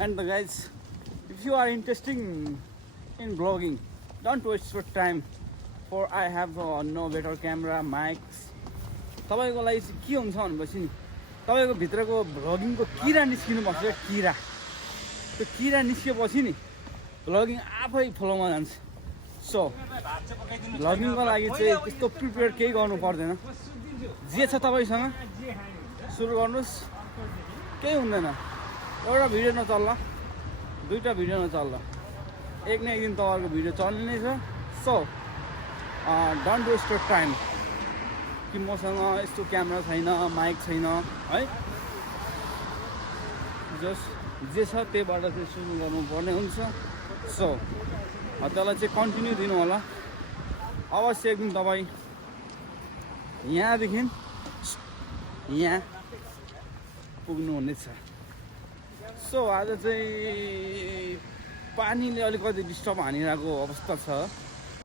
And guys, if you are interested in vlogging, don't waste your time. For I have no better camera, mics. तपाईको लागि चाहिँ के हुन्छ भनेपछि नि तपाईको भित्रको भ्लगिङको किरा निस्किनु पर्छ किरा त्यो किरा निस्केपछि नि भ्लगिङ आफै फ्लोमा जान्छ सो भ्लगिङको लागि चाहिँ त्यस्तो प्रिपेयर केही गर्नु पर्दैन जे छ तपाईसँग सुरु गर्नुस् केही हुँदैन एउटा भिडियो नचल्ला दुईटा भिडियो नचल्ला एक न एक दिन तपाईहरुको भिडियो चल्ने नै छ so don't waste your time कि मसँग यस्तो क्यामेरा छैन माइक छैन है जस्ट जे छ त्यहीबाट चाहिँ सुरु गर्नुपर्ने हुन्छ सो त्यसलाई चाहिँ कन्टिन्यू दिनु होला अवश्य एक दिन तपाईँ यहाँदेखि यहाँ पुग्नुहुनेछ सो आज चाहिँ पानीले अलिकति डिस्टर्ब हानिरहेको अवस्था छ